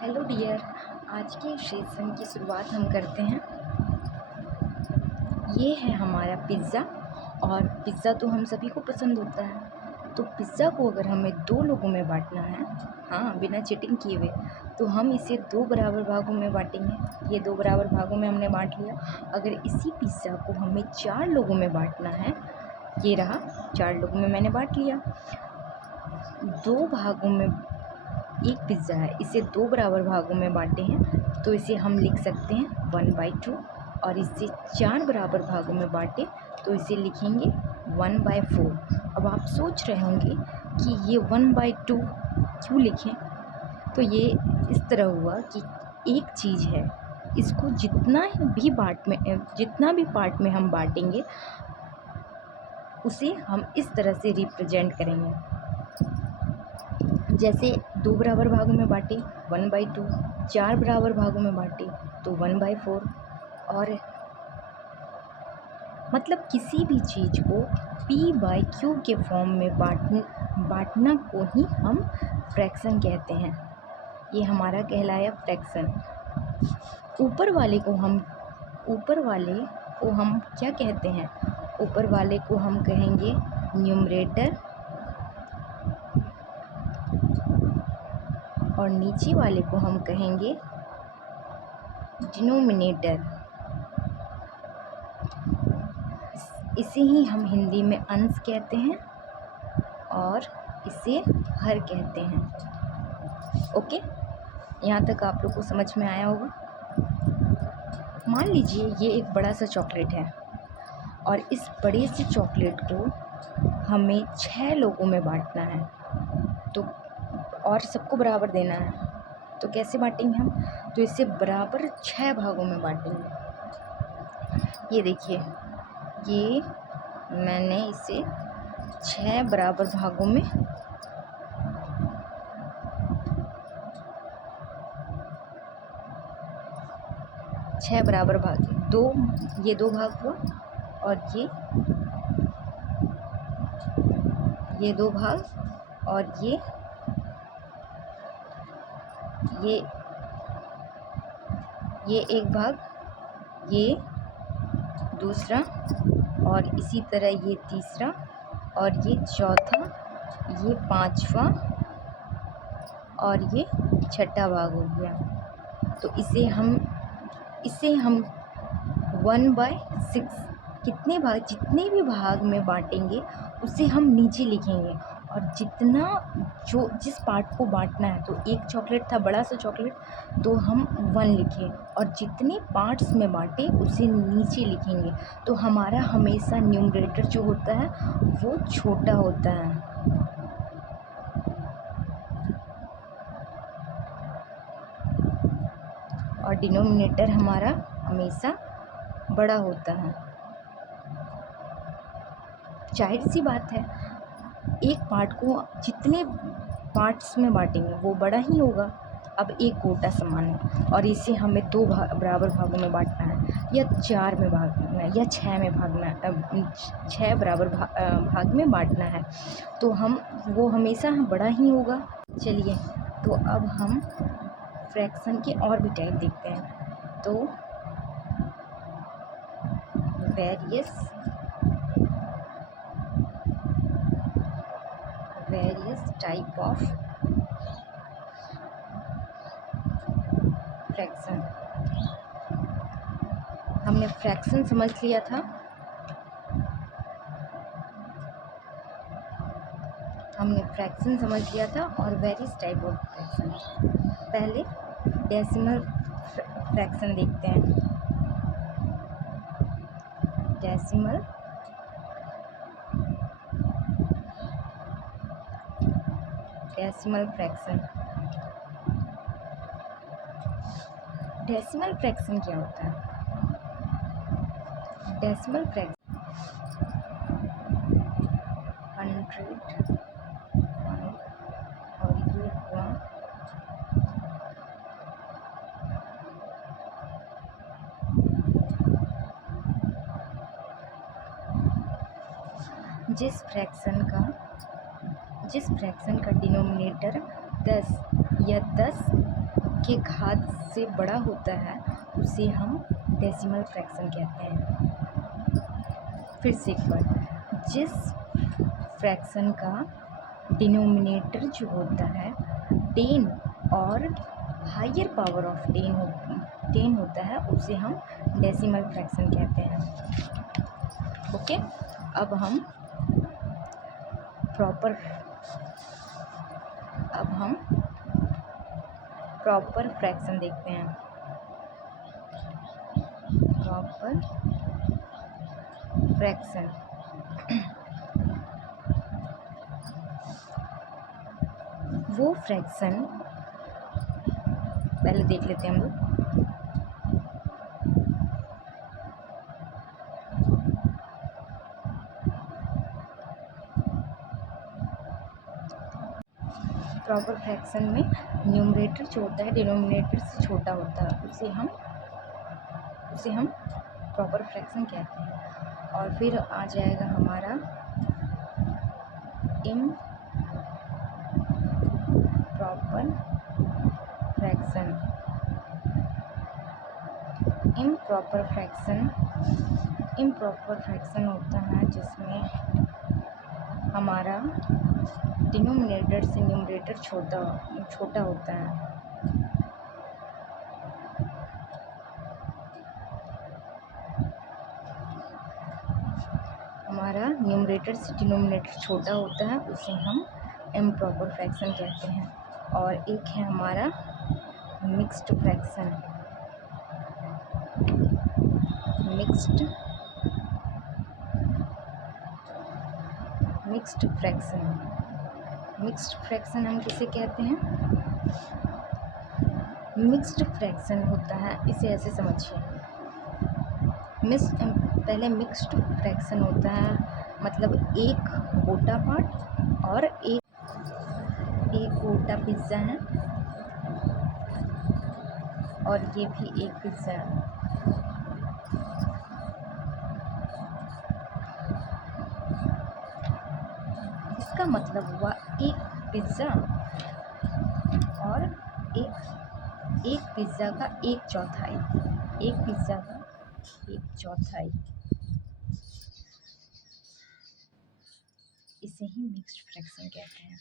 Hello dear. आज के session की शुरुआत हम करते हैं। ये है हमारा पिज़्ज़ा और पिज़्ज़ा तो हम सभी को पसंद होता है। तो पिज़्ज़ा को अगर हमें 2 लोगों में बांटना है, हाँ बिना चीटिंग किए हुए, तो हम इसे 2 बराबर भागों में बांटेंगे। ये 2 बराबर भागों में हमने बांट लिया। अगर इसी पिज़्ज़ा को हमें 4 लोगों में बांटना है, ये रहा 4 लोगों में मैंने बांट लिया। 2 भागों में एक पिज़्ज़ा है, इसे 2 बराबर भागों में बांटे हैं, तो इसे हम लिख सकते हैं 1/2। और इसे 4 बराबर भागों में बांटे तो इसे लिखेंगे 1/4। अब आप सोच रहे होंगे कि ये 1/2 क्यों लिखें। तो ये इस तरह हुआ कि एक चीज़ है, इसको जितना भी पार्ट में हम बांटेंगे उसे हम इस तरह से रिप्रेजेंट करेंगे। जैसे 2 बराबर भागों में बांटे 1/2, 4 बराबर भागों में बांटे तो 1/4। और मतलब किसी भी चीज़ को p/q के फॉर्म में बांटना को ही हम फ्रैक्शन कहते हैं। ये हमारा कहलाया फ्रैक्शन। ऊपर वाले को हम क्या कहते हैं? ऊपर वाले को हम कहेंगे न्यूमरेटर और नीचे वाले को हम कहेंगे डिनोमिनेटर। इसे ही हम हिंदी में अंश कहते हैं और इसे हर कहते हैं। ओके, यहाँ तक आप लोग को समझ में आया होगा। मान लीजिए ये एक बड़ा सा चॉकलेट है और इस बड़े से चॉकलेट को हमें 6 लोगों में बांटना है, तो और सबको बराबर देना है। तो कैसे बांटेंगे हम? तो इसे बराबर 6 भागों में बांटेंगे। ये देखिए, ये मैंने इसे 6 बराबर भागों में ये 2 भाग हुआ और ये 2 भाग और ये 1 भाग, ये दूसरा और इसी तरह ये तीसरा और ये चौथा, ये 5वां और ये 6ठा भाग हो गया। तो इसे हम 1/6 जितने भी भाग में बांटेंगे उसे हम नीचे लिखेंगे। और जिस पार्ट को बांटना है, तो एक चॉकलेट था बड़ा सा चॉकलेट, तो हम 1 लिखे और जितने पार्ट्स में बांटे उसे नीचे लिखेंगे। तो हमारा हमेशा न्यूमरेटर जो होता है वो छोटा होता है और डिनोमिनेटर हमारा हमेशा बड़ा होता है। जाहिर सी बात है, एक पार्ट को जितने पार्ट्स में बांटेंगे वो बड़ा ही होगा। अब एक गोटा सामान है और इसे हमें 2 बराबर भागों में बांटना है, या 4 में बांटना है, या 6 में भागना है, 6 बराबर भाग में बांटना है, तो वो हमेशा बड़ा ही होगा। चलिए, तो अब हम फ्रैक्शन के और भी टाइप देखते हैं। तो वेरियस टाइप ऑफ फ्रैक्शन। हमने फ्रैक्शन समझ लिया था। और वेरियस टाइप ऑफ फ्रैक्शन। पहले डेसिमल फ्रैक्शन देखते हैं। डेसिमल फ्रैक्शन क्या होता है? डेसिमल फ्रैक्शन 100 और ये हुआ 10 फ्रैक्शन का डिनोमिनेटर 10 या 10 के घात से बड़ा होता है उसे हम डेसिमल फ्रैक्शन कहते हैं। फिर से एक बार, जिस फ्रैक्शन का डिनोमिनेटर जो होता है 10 और हायर पावर ऑफ 10 होता है उसे हम डेसिमल फ्रैक्शन कहते हैं। ओके, अब हम प्रॉपर फ्रैक्शन देखते हैं। प्रॉपर फ्रैक्शन वो फ्रैक्शन पहले देख लेते हैं हम लोग। प्रॉपर फ्रैक्शन में न्यूमरेटर जो होता है डिनोमिनेटर से छोटा होता है उसे हम प्रॉपर फ्रैक्शन कहते हैं। और फिर आ जाएगा हमारा इम्प्रॉपर फ्रैक्शन। इम्प्रॉपर फ्रैक्शन होता है जिसमें हमारा डिनोमिनेटर से न्यूमरेटर छोटा होता है। हमारा न्यूमरेटर से डिनोमिनेटर छोटा होता है उसे हम इम्प्रॉपर फ्रैक्शन कहते हैं। और एक है हमारा मिक्स्ड फ्रैक्शन। मिक्स्ड फ्रैक्शन हम किसे कहते हैं? मिक्स्ड फ्रैक्शन होता है, इसे ऐसे समझिए। पहले मिक्स्ड फ्रैक्शन होता है मतलब एक गोटा पार्ट और एक गोटा पिज़्ज़ा है और ये भी एक पिज़्ज़ा है। इसका मतलब हुआ एक पिज़्ज़ा और एक पिज़्ज़ा का एक चौथाई, इसे ही मिक्स्ड फ्रैक्शन कहते हैं।